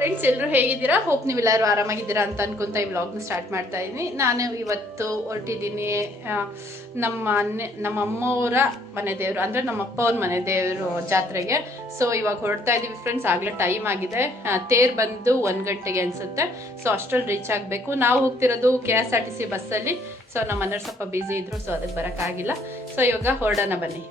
Friends, ಎಲ್ಲರೂ ಹೇಗಿದ್ದೀರಾ? Hope ನೀವೆಲ್ಲರೂ ಆರಾಮಾಗಿದ್ದೀರಾ ಅಂತ ಅನ್ಕೊಂತ ಈ ವ್ಲಾಗ್ನ ಸ್ಟಾರ್ಟ್ ಮಾಡ್ತಾ ಇದ್ದೀನಿ. ನಾನು ಇವತ್ತು ಹೊರಟಿದ್ದೀನಿ ನಮ್ಮ ಅಮ್ಮವರ ಮನೆ ದೇವರು, ಅಂದರೆ ನಮ್ಮ ಅಪ್ಪ ಅವ್ರ ಮನೆ ದೇವರು ಜಾತ್ರೆಗೆ. ಸೊ ಇವಾಗ ಹೊರಡ್ತಾ ಇದ್ದೀವಿ ಫ್ರೆಂಡ್ಸ್. ಆಗಲೇ ಟೈಮ್ ಆಗಿದೆ. ತೇರು ಬಂದು 1 ಗಂಟೆಗೆ ಅನಿಸುತ್ತೆ. ಸೊ ಅಷ್ಟರಲ್ಲಿ ರೀಚ್ ಆಗಬೇಕು. ನಾವು ಹೋಗ್ತಿರೋದು KSRTC ಬಸ್ಸಲ್ಲಿ. ಸೊ ನಮ್ಮ ಮನೆಯವ್ರು ಸ್ವಲ್ಪ ಬ್ಯುಸಿ ಇದ್ರು, ಸೊ ಅದಕ್ಕೆ ಬರೋಕ್ಕಾಗಿಲ್ಲ. ಸೊ ಇವಾಗ ಹೊರಡೋಣ ಬನ್ನಿ.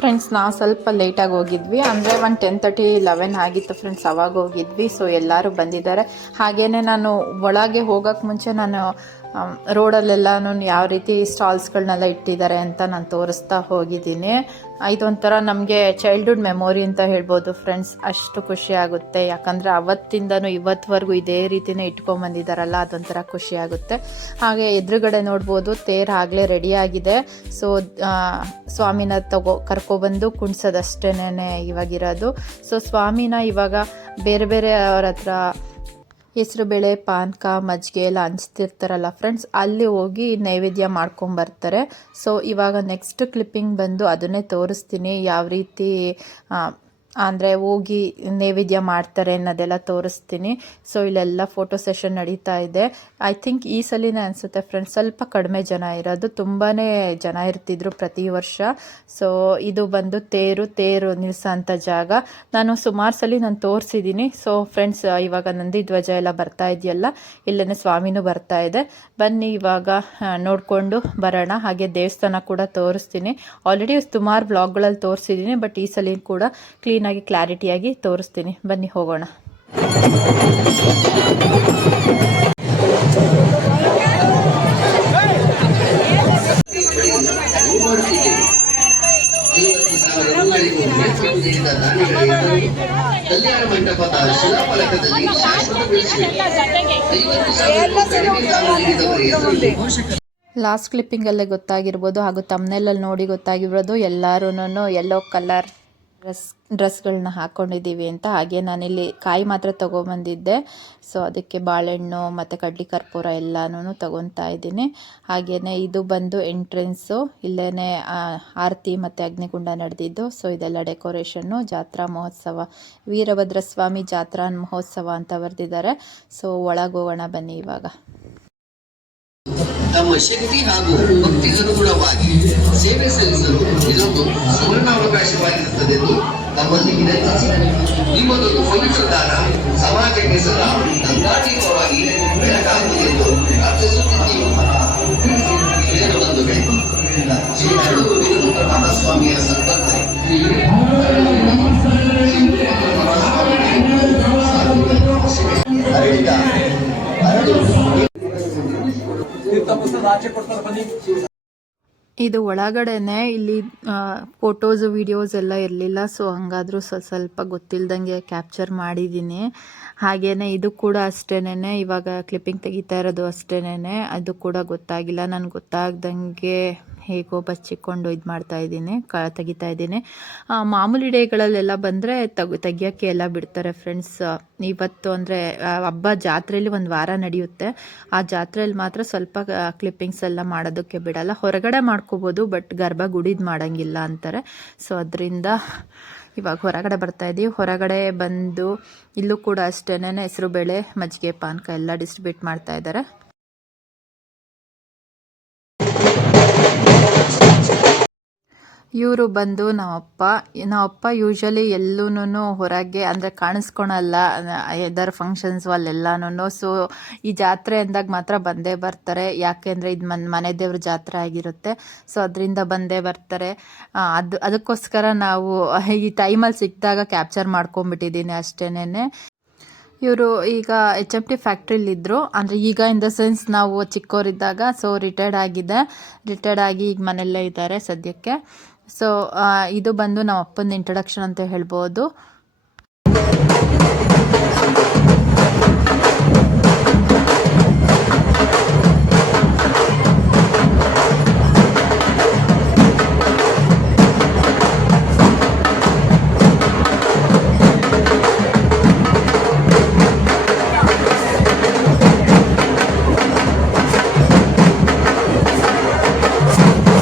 ಫ್ರೆಂಡ್ಸ್, ನಾವು ಸ್ವಲ್ಪ ಲೇಟಾಗಿ ಹೋಗಿದ್ವಿ. ಅಂದರೆ 10:30, 11 ಆಗಿತ್ತು ಫ್ರೆಂಡ್ಸ್, ಅವಾಗ ಹೋಗಿದ್ವಿ. ಸೊ ಎಲ್ಲರೂ ಬಂದಿದ್ದಾರೆ. ಹಾಗೆಯೇ ನಾನು ಒಳಗೆ ಹೋಗೋಕ್ಕೆ ಮುಂಚೆ ನಾನು ರೋಡಲ್ಲೆಲ್ಲ ಯಾವ ರೀತಿ ಸ್ಟಾಲ್ಸ್ಗಳನ್ನೆಲ್ಲ ಇಟ್ಟಿದ್ದಾರೆ ಅಂತ ನಾನು ತೋರಿಸ್ತಾ ಹೋಗಿದ್ದೀನಿ. ಇದೊಂಥರ ನಮಗೆ ಚೈಲ್ಡ್ಹುಡ್ ಮೆಮೊರಿ ಅಂತ ಹೇಳ್ಬೋದು ಫ್ರೆಂಡ್ಸ್. ಅಷ್ಟು ಖುಷಿ ಆಗುತ್ತೆ. ಯಾಕಂದರೆ ಅವತ್ತಿಂದನೂ ಇವತ್ತುವರೆಗೂ ಇದೇ ರೀತಿಯೇ ಇಟ್ಕೊಂಬಂದಿದ್ದಾರಲ್ಲ, ಅದೊಂಥರ ಖುಷಿ ಆಗುತ್ತೆ. ಹಾಗೆ ಎದುರುಗಡೆ ನೋಡ್ಬೋದು, ತೇರು ಆಗಲೇ ರೆಡಿಯಾಗಿದೆ. ಸೊ ಸ್ವಾಮಿನ ಕರ್ಕೊಬಂದು ಕುಣ್ಸೋದಷ್ಟೇನೆ ಇವಾಗಿರೋದು. ಸೊ ಸ್ವಾಮಿನ ಇವಾಗ ಬೇರೆ ಬೇರೆ ಅವ್ರ ಹತ್ರ ಹೆಸರುಬೇಳೆ, ಪಾನಕ, ಮಜ್ಜಿಗೆ ಎಲ್ಲ ಹಂಚ್ತಿರ್ತಾರಲ್ಲ ಫ್ರೆಂಡ್ಸ್, ಅಲ್ಲಿ ಹೋಗಿ ನೈವೇದ್ಯ ಮಾಡ್ಕೊಂಬರ್ತಾರೆ. ಸೊ ಇವಾಗ ನೆಕ್ಸ್ಟ್ ಕ್ಲಿಪ್ಪಿಂಗ್ ಬಂದು ಅದನ್ನೇ ತೋರಿಸ್ತೀನಿ. ಯಾವ ರೀತಿ ಅಂದರೆ ಹೋಗಿ ನೈವೇದ್ಯ ಮಾಡ್ತಾರೆ ಅನ್ನೋದೆಲ್ಲ ತೋರಿಸ್ತೀನಿ. ಸೊ ಇಲ್ಲೆಲ್ಲ ಫೋಟೋ ಸೆಷನ್ ನಡೀತಾ ಇದೆ. ಐ ಥಿಂಕ್ ಈ ಸಲಿನೇ ಅನಿಸುತ್ತೆ ಫ್ರೆಂಡ್ಸ್, ಸ್ವಲ್ಪ ಕಡಿಮೆ ಜನ ಇರೋದು. ತುಂಬಾ ಜನ ಇರ್ತಿದ್ರು ಪ್ರತಿ ವರ್ಷ. ಸೊ ಇದು ಬಂದು ತೇರು ನಿಲ್ಸೋಂಥ ಜಾಗ. ನಾನು ಸುಮಾರು ಸಲ ನಾನು ತೋರಿಸಿದ್ದೀನಿ. ಸೊ ಫ್ರೆಂಡ್ಸ್, ಇವಾಗ ನಂದಿ ಧ್ವಜ ಎಲ್ಲ ಬರ್ತಾ ಇದೆಯಲ್ಲ, ಇಲ್ಲೇ ಸ್ವಾಮಿನೂ ಬರ್ತಾ ಇದೆ. ಬನ್ನಿ ಇವಾಗ ನೋಡಿಕೊಂಡು ಬರೋಣ. ಹಾಗೆ ದೇವಸ್ಥಾನ ಕೂಡ ತೋರಿಸ್ತೀನಿ. ಆಲ್ರೆಡಿ ಸುಮಾರು ಬ್ಲಾಗ್ಗಳಲ್ಲಿ ತೋರಿಸಿದ್ದೀನಿ, ಬಟ್ ಈ ಸಲ ಕೂಡ ಕ್ಲೀನಾಗಿ ಕ್ಲಾರಿಟಿಯಾಗಿ ತೋರಿಸ್ತೀನಿ. ಬನ್ನಿ ಹೋಗೋಣ. ಕಲ್ಯಾಣ ಮಂಟಪದ ಶಿಲಾಫಲಕದಲ್ಲಿ ಲಾಸ್ಟ್ ಕ್ಲಿಪ್ಪಿಂಗಲ್ಲೇ ಗೊತ್ತಾಗಿರ್ಬೋದು, ಹಾಗೂ ತಮ್ನೆಲ್ಲಲ್ಲಿ ನೋಡಿ ಗೊತ್ತಾಗಿರ್ಬೋದು, ಎಲ್ಲರೂ ಯೆಲ್ಲೋ ಕಲರ್ ಡ್ರೆಸ್ಗಳನ್ನ ಹಾಕ್ಕೊಂಡಿದ್ದೀವಿ ಅಂತ. ಹಾಗೆ ನಾನಿಲ್ಲಿ ಕಾಯಿ ಮಾತ್ರ ತೊಗೊಬಂದಿದ್ದೆ. ಸೊ ಅದಕ್ಕೆ ಬಾಳೆಹಣ್ಣು ಮತ್ತು ಕಡ್ಲಿ ಕರ್ಪೂರ ಎಲ್ಲನೂ ತೊಗೊತಾ ಇದ್ದೀನಿ. ಹಾಗೆಯೇ ಇದು ಬಂದು ಎಂಟ್ರೆನ್ಸು. ಇಲ್ಲೇ ಆರತಿ ಮತ್ತು ಅಗ್ನಿಕುಂಡ ನಡೆದಿದ್ದು. ಸೊ ಇದೆಲ್ಲ ಡೆಕೋರೇಷನ್ನು. ಜಾತ್ರಾ ಮಹೋತ್ಸವ, ವೀರಭದ್ರ ಸ್ವಾಮಿ ಜಾತ್ರಾ ಮಹೋತ್ಸವ ಅಂತ ಬರೆದಿದ್ದಾರೆ. ಸೊ ಒಳಗೋಗೋಣ ಬನ್ನಿ ಇವಾಗ. ತಮ್ಮ ಶಕ್ತಿ ಹಾಗೂ ಭಕ್ತಿಗನುಗುಣವಾಗಿ ಸೇವೆ ಸಲ್ಲಿಸಲು ಇದೊಂದು ಸುವರ್ಣಾವಕಾಶವಾಗಿರುತ್ತದೆ ಎಂದು ತಮ್ಮಲ್ಲಿ ವಿನಂತಿಸಿ, ನಿಮ್ಮದೊಂದು ಪವಿತ್ರ ದಾನ ಸಮಾಜಕ್ಕೆ ಸದಾ ಗಂಗಾದೀಪವಾಗಿ ಬೆಳಕಾಗುವುದು ಎಂದು ಪ್ರಾರ್ಥಿಸುತ್ತಿದ್ದೀವಿ. ಸ್ವಾಮಿಯ ಸಂಪರ್ಕ ಇದು ಒಳಗಡೆನೆ. ಇಲ್ಲಿ ಫೋಟೋಸು ವಿಡಿಯೋಸ್ ಎಲ್ಲ ಇರಲಿಲ್ಲ. ಸೊ ಹಂಗಾದರೂ ಸ್ವಲ್ಪ ಗೊತ್ತಿಲ್ದಂಗೆ ಕ್ಯಾಪ್ಚರ್ ಮಾಡಿದ್ದೀನಿ. ಹಾಗೆಯೇ ಇದು ಕೂಡ ಅಷ್ಟೇನೆ, ಇವಾಗ ಕ್ಲಿಪ್ಪಿಂಗ್ ತೆಗಿತಾ ಇರೋದು ಅಷ್ಟೇನೆ. ಅದು ಕೂಡ ಗೊತ್ತಾಗಿಲ್ಲ. ನನಗೆ ಗೊತ್ತಾಗ್ದಂಗೆ ಹೇಗೋ ಬಚ್ಚಿಕೊಂಡು ಇದು ಮಾಡ್ತಾಯಿದ್ದೀನಿ, ತೆಗಿತಾ ಇದ್ದೀನಿ. ಮಾಮೂಲಿ ಡೇಗಳಲ್ಲೆಲ್ಲ ಬಂದರೆ ತೆಗಿಯೋಕ್ಕೆ ಎಲ್ಲ ಬಿಡ್ತಾರೆ ಫ್ರೆಂಡ್ಸ್. ಇವತ್ತು ಅಂದರೆ ಹಬ್ಬ ಜಾತ್ರೆಯಲ್ಲಿ 1 ವಾರ ನಡೆಯುತ್ತೆ. ಆ ಜಾತ್ರೆಯಲ್ಲಿ ಮಾತ್ರ ಸ್ವಲ್ಪ ಕ್ಲಿಪ್ಪಿಂಗ್ಸ್ ಎಲ್ಲ ಮಾಡೋದಕ್ಕೆ ಬಿಡಲ್ಲ. ಹೊರಗಡೆ ಮಾಡ್ಕೋಬೋದು, ಬಟ್ ಗರ್ಭಗುಡಿದು ಮಾಡೋಂಗಿಲ್ಲ ಅಂತಾರೆ. ಸೊ ಅದರಿಂದ ಇವಾಗ ಹೊರಗಡೆ ಬರ್ತಾಯಿದ್ದೀವಿ. ಹೊರಗಡೆ ಬಂದು ಇಲ್ಲೂ ಕೂಡ ಅಷ್ಟೇನೆ ಹೆಸರುಬೇಳೆ, ಮಜ್ಜಿಗೆ, ಪಾನಕ ಎಲ್ಲ ಡಿಸ್ಟ್ರಿಬ್ಯೂಟ್ ಮಾಡ್ತಾಯಿದ್ದಾರೆ. ಇವರು ಬಂದು ನಮ್ಮಪ್ಪ ಯೂಶ್ವಲಿ ಎಲ್ಲೂ ಹೊರಗೆ ಅಂದರೆ ಕಾಣಿಸ್ಕೊಳಲ್ಲ, ಎದರ್ ಫಂಕ್ಷನ್ಸು ಅಲ್ಲೆಲ್ಲನೂ. ಸೊ ಈ ಜಾತ್ರೆ ಅಂದಾಗ ಮಾತ್ರ ಬಂದೇ ಬರ್ತಾರೆ, ಯಾಕೆಂದರೆ ಇದು ಮನೆ ದೇವ್ರ ಜಾತ್ರೆ ಆಗಿರುತ್ತೆ. ಸೊ ಅದರಿಂದ ಬಂದೇ ಬರ್ತಾರೆ. ಅದಕ್ಕೋಸ್ಕರ ನಾವು ಈ ಟೈಮಲ್ಲಿ ಸಿಕ್ಕಿದಾಗ ಕ್ಯಾಪ್ಚರ್ ಮಾಡ್ಕೊಂಬಿಟ್ಟಿದ್ದೀನಿ ಅಷ್ಟೇನೆ. ಇವರು ಈಗ HMT ಫ್ಯಾಕ್ಟ್ರಿಲಿದ್ದರು, ಅಂದರೆ ಈಗ ಇನ್ ದ ಸೆನ್ಸ್ ನಾವು ಚಿಕ್ಕವರಿದ್ದಾಗ. ಸೊ ರಿಟೈರ್ಡ್ ಆಗಿ ಈಗ ಮನೆಯಲ್ಲೇ ಇದ್ದಾರೆ ಸದ್ಯಕ್ಕೆ. ಸೊ ಇದು ಬಂದು ನಮ್ಮ ಅಪ್ಪನ ಇಂಟ್ರಡಕ್ಷನ್ ಅಂತ ಹೇಳ್ಬೋದು.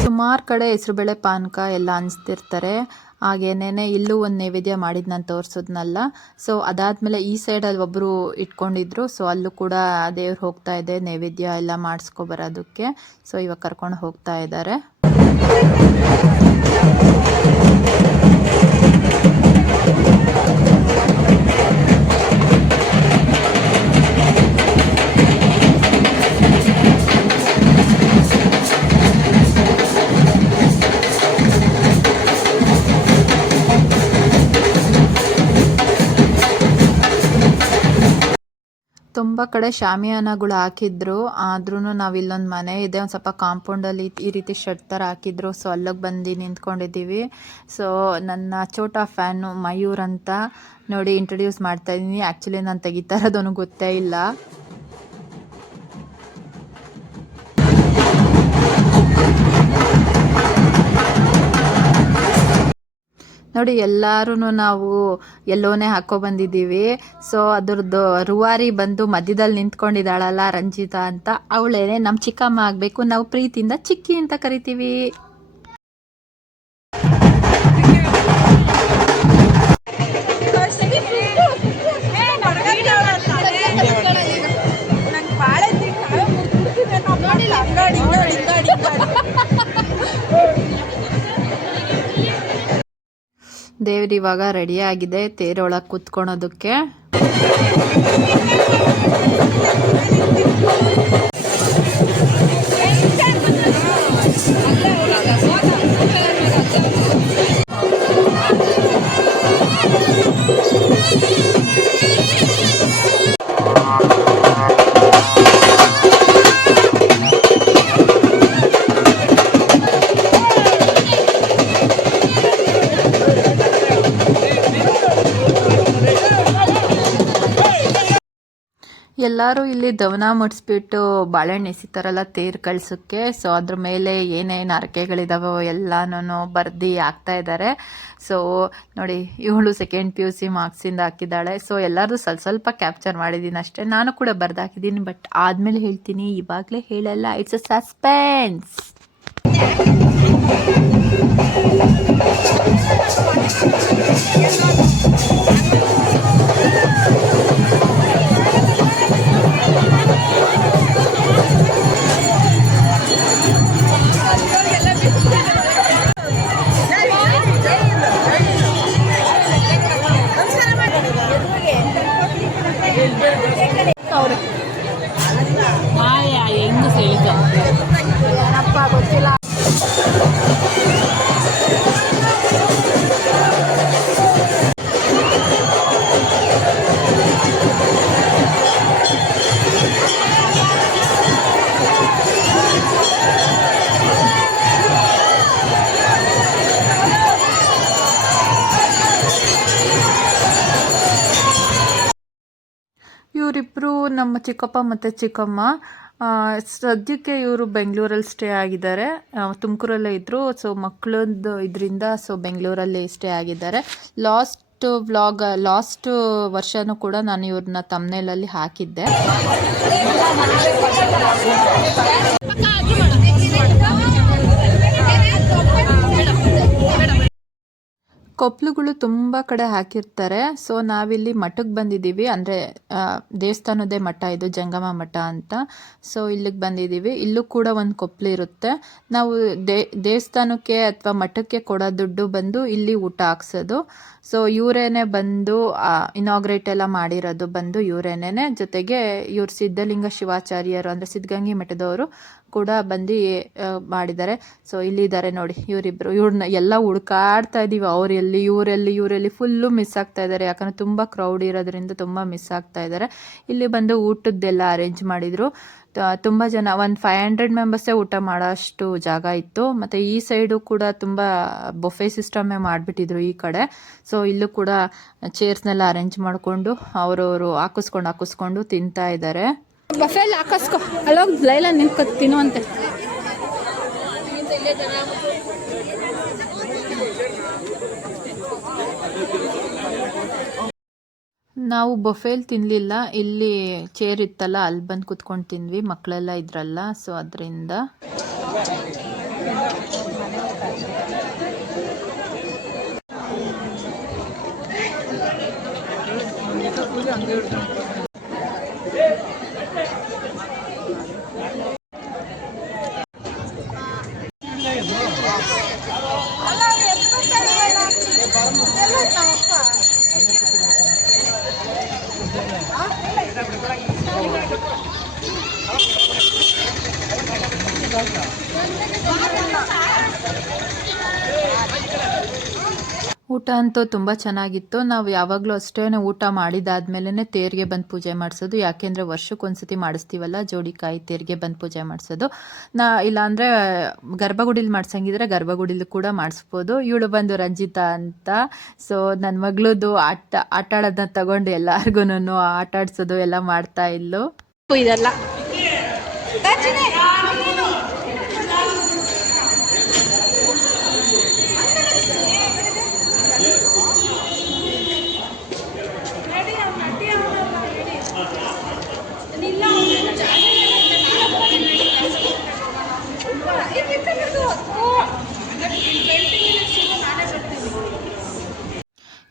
ಸುಮಾರು ಕಡೆ ಹೆಸರುಬೇಳೆ ಪಾನಕ ಎಲ್ಲ ಹಂಚ್ತಿರ್ತಾರೆ. ಹಾಗೇನೇ ಇಲ್ಲೂ ಒಂದು ನೈವೇದ್ಯ ಮಾಡಿದ್ದು ನಾನು ತೋರಿಸೋದ್ನಲ್ಲ. ಸೊ ಅದಾದಮೇಲೆ ಈ ಸೈಡಲ್ಲಿ ಒಬ್ಬರು ಇಟ್ಕೊಂಡಿದ್ರು. ಸೊ ಅಲ್ಲೂ ಕೂಡ ದೇವ್ರು ಹೋಗ್ತಾ ಇದೆ ನೈವೇದ್ಯ ಎಲ್ಲ ಮಾಡಿಸ್ಕೊಬರೋದಕ್ಕೆ. ಸೊ ಇವಾಗ ಕರ್ಕೊಂಡು ಹೋಗ್ತಾ ಇದ್ದಾರೆ. ತುಂಬ ಕಡೆ ಶಾಮಿಯಾನಗಳು ಹಾಕಿದ್ರು, ಆದ್ರೂ ನಾವು ಇಲ್ಲೊಂದು ಮನೆ ಇದೆ, ಒಂದು ಸ್ವಲ್ಪ ಕಾಂಪೌಂಡಲ್ಲಿ ಈ ರೀತಿ ಶೆಡ್ ಥರ ಹಾಕಿದ್ರು. ಸೊ ಅಲ್ಲಿಗೆ ಬಂದು ನಿಂತ್ಕೊಂಡಿದ್ದೀವಿ. ಸೊ ನನ್ನ ಚೋಟಾ ಫ್ಯಾನು ಮಯೂರ್ ಅಂತ ನೋಡಿ ಇಂಟ್ರೊಡ್ಯೂಸ್ ಮಾಡ್ತಾ ಇದ್ದೀನಿ. ಆ್ಯಕ್ಚುಲಿ ನಾನು ತೆಗಿತಾ ಇರೋದು ಗೊತ್ತೇ ಇಲ್ಲ. ನೋಡಿ ಎಲ್ಲರೂ ನಾವು ಎಲ್ಲೋನೇ ಬಂದಿದ್ದೀವಿ. ಸೊ ಅದ್ರದ್ದು ರೂವಾರಿ ಬಂದು ಮಧ್ಯದಲ್ಲಿ ನಿಂತ್ಕೊಂಡಿದ್ದಾಳಲ್ಲ ರಂಜಿತಾ ಅಂತ, ಅವಳೇನೆ ನಮ್ಮ ಚಿಕ್ಕಮ್ಮ ಆಗಬೇಕು. ನಾವು ಪ್ರೀತಿಯಿಂದ ಚಿಕ್ಕಿ ಅಂತ ಕರಿತೀವಿ. ದೇವ್ರು ಇವಾಗ ರೆಡಿ ಆಗಿದೆ ತೇರೊಳಗೆ ಕೂತ್ಕೊಳೋದಕ್ಕೆ. ಎಲ್ಲರೂ ಇಲ್ಲಿ ದವನ ಮುಡಿಸ್ಬಿಟ್ಟು ಬಾಳೆಹಣ್ಣು ಎಸಿತಾರಲ್ಲ ತೇರು ಕಳ್ಸೋಕ್ಕೆ. ಸೊ ಅದ್ರ ಮೇಲೆ ಏನೇನು ಹರಕೆಗಳಿದಾವೋ ಎಲ್ಲನೂ ಬರ್ದು ಹಾಕ್ತಾ ಇದ್ದಾರೆ. ಸೊ ನೋಡಿ ಇವಳು ಸೆಕೆಂಡ್ PUC ಮಾರ್ಕ್ಸಿಂದ ಹಾಕಿದ್ದಾಳೆ. ಸೊ ಎಲ್ಲರೂ ಸ್ವಲ್ಪ ಕ್ಯಾಪ್ಚರ್ ಮಾಡಿದ್ದೀನಿ ಅಷ್ಟೇ. ನಾನು ಕೂಡ ಬರ್ದು ಹಾಕಿದ್ದೀನಿ, ಬಟ್ ಆದಮೇಲೆ ಹೇಳ್ತೀನಿ, ಇವಾಗಲೇ ಹೇಳಲ್ಲ. It's a suspense. ಹೆಂಗ ಹೇಳಿದ ಏನಪ್ಪ ಗೊತ್ತಿಲ್ಲ. ಇವರಿಬ್ಬರು ನಮ್ಮ ಚಿಕ್ಕಪ್ಪ ಮತ್ತು ಚಿಕ್ಕಮ್ಮ. ಸದ್ಯಕ್ಕೆ ಇವರು ಬೆಂಗಳೂರಲ್ಲಿ ಸ್ಟೇ ಆಗಿದ್ದಾರೆ. ತುಮಕೂರಲ್ಲೇ ಇದ್ದರು. ಸೊ ಮಕ್ಕಳದ್ದು ಇದರಿಂದ ಸೊ ಬೆಂಗಳೂರಲ್ಲಿ ಸ್ಟೇ ಆಗಿದ್ದಾರೆ. ಲಾಸ್ಟ್ ವರ್ಷನೂ ಕೂಡ ನಾನು ಇವ್ರನ್ನ ತಮ್ನೇಲಲ್ಲಿ ಹಾಕಿದ್ದೆ. ಕೊಪ್ಪಳುಗಳು ತುಂಬ ಕಡೆ ಹಾಕಿರ್ತಾರೆ. ಸೊ ನಾವಿಲ್ಲಿ ಮಠಕ್ಕೆ ಬಂದಿದ್ದೀವಿ, ಅಂದರೆ ದೇವಸ್ಥಾನದೇ ಮಠ ಇದು, ಜಂಗಮ ಮಠ ಅಂತ. ಸೊ ಇಲ್ಲಿಗೆ ಬಂದಿದ್ದೀವಿ. ಇಲ್ಲೂ ಕೂಡ ಒಂದು ಕೊಪ್ಪಲು ಇರುತ್ತೆ. ನಾವು ದೇವಸ್ಥಾನಕ್ಕೆ ಅಥವಾ ಮಠಕ್ಕೆ ಕೊಡೋ ದುಡ್ಡು ಬಂದು ಇಲ್ಲಿ ಊಟ ಹಾಕ್ಸೋದು. ಸೊ ಇವರೇನೆ ಬಂದು ಇನಾಗ್ರೇಟ್ ಎಲ್ಲ ಮಾಡಿರೋದು ಬಂದು ಇವರೇನೆ. ಜೊತೆಗೆ ಇವ್ರು ಸಿದ್ಧಲಿಂಗ ಶಿವಾಚಾರ್ಯರು ಅಂದರೆ ಸಿದ್ಧಗಂಗೆ ಮಠದವರು ಕೂಡ ಬಂದು ಮಾಡಿದ್ದಾರೆ. ಸೊ ಇಲ್ಲಿದ್ದಾರೆ ನೋಡಿ ಇವರಿಬ್ಬರು. ಇವ್ರನ್ನ ಎಲ್ಲ ಹುಡ್ಕಾಡ್ತಾ ಇದ್ದೀವಿ, ಅವರೆಲ್ಲಿ ಇವರೆಲ್ಲಿ ಫುಲ್ಲು ಮಿಸ್ ಆಗ್ತಾ ಇದ್ದಾರೆ. ಯಾಕಂದರೆ ತುಂಬ ಕ್ರೌಡ್ ಇರೋದ್ರಿಂದ ತುಂಬ ಮಿಸ್ ಆಗ್ತಾ ಇದ್ದಾರೆ. ಇಲ್ಲಿ ಬಂದು ಊಟದ್ದೆಲ್ಲ ಅರೇಂಜ್ ಮಾಡಿದರು. ತುಂಬ ಜನ, ಒಂದು 500 ಮೆಂಬರ್ಸೇ ಊಟ ಮಾಡೋ ಅಷ್ಟು ಜಾಗ ಇತ್ತು. ಮತ್ತು ಈ ಸೈಡು ಕೂಡ ತುಂಬ ಬೊಫೆ ಸಿಸ್ಟಮೇ ಮಾಡಿಬಿಟ್ಟಿದ್ರು ಈ ಕಡೆ. ಸೊ ಇಲ್ಲೂ ಕೂಡ ಚೇರ್ಸ್ನೆಲ್ಲ ಅರೇಂಜ್ ಮಾಡಿಕೊಂಡು ಅವರವರು ಹಾಕಿಸ್ಕೊಂಡು ತಿಂತಾ ಇದ್ದಾರೆ. ಬಫೆಲ್ ಹಾಕಸ್ಕೊ, ಅಲ್ಲೋಗಿ ಲೈಲ ನಿಂತ್ಕೊ ತಿನ್ನುವಂತೆ. ನಾವು ಬೊಫೆಲ್ ತಿನ್ನಲಿಲ್ಲ, ಇಲ್ಲಿ ಚೇರ್ ಇತ್ತಲ್ಲ ಅಲ್ಲಿ ಬಂದು ಕುತ್ಕೊಂಡು ತಿಂದ್ವಿ. ಮಕ್ಕಳೆಲ್ಲ ಇದ್ರಲ್ಲ, ಸೊ ಅದರಿಂದ. ಊಟ ಅಂತೂ ತುಂಬ ಚೆನ್ನಾಗಿತ್ತು. ನಾವು ಯಾವಾಗಲೂ ಅಷ್ಟೇ ಊಟ ಮಾಡಿದಾದ್ಮೇಲೆ ತೇರಿಗೆ ಬಂದು ಪೂಜೆ ಮಾಡಿಸೋದು. ಯಾಕೆಂದರೆ ವರ್ಷಕ್ಕೊಂದ್ಸತಿ ಮಾಡಿಸ್ತೀವಲ್ಲ ಜೋಡಿಕಾಯಿ ತೇರಿಗೆ ಬಂದು ಪೂಜೆ ಮಾಡಿಸೋದು. ಇಲ್ಲಾಂದರೆ ಗರ್ಭಗುಡಿಲಿ ಮಾಡ್ಸಂಗಿದ್ರೆ ಗರ್ಭಗುಡಿಲಿ ಕೂಡ ಮಾಡಿಸ್ಬೋದು. ಇವಳು ಬಂದು ರಂಜಿತಾ ಅಂತ. ಸೊ ನನ್ನ ಮಗಳದು ಆಟ ಆಡೋದನ್ನ ತಗೊಂಡು ಎಲ್ಲರಿಗೂ ಆಟ ಆಡಿಸೋದು ಎಲ್ಲ ಮಾಡ್ತಾ ಇದ್ಲು. ಇದೆಲ್ಲ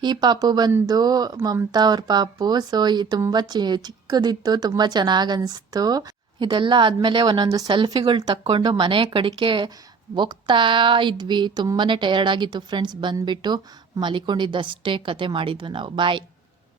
ಈ ಪಾಪು ಬಂದು ಮಮತಾ ಅವ್ರ ಪಾಪು. ಸೊ ತುಂಬ ಚಿಕ್ಕದಿತ್ತು, ತುಂಬ ಚೆನ್ನಾಗಿ ಅನಿಸ್ತು. ಇದೆಲ್ಲ ಆದಮೇಲೆ ಒಂದೊಂದು ಸೆಲ್ಫಿಗಳು ತಕ್ಕೊಂಡು ಮನೆ ಕಡೆಗೆ ಹೋಗ್ತಾ ಇದ್ವಿ. ತುಂಬಾ ಟಯರ್ಡ್ ಆಗಿತ್ತು ಫ್ರೆಂಡ್ಸ್. ಬಂದುಬಿಟ್ಟು ಮಲಿಕೊಂಡಿದ್ದಷ್ಟೇ ಕತೆ ಮಾಡಿದ್ವಿ ನಾವು. ಬಾಯ್.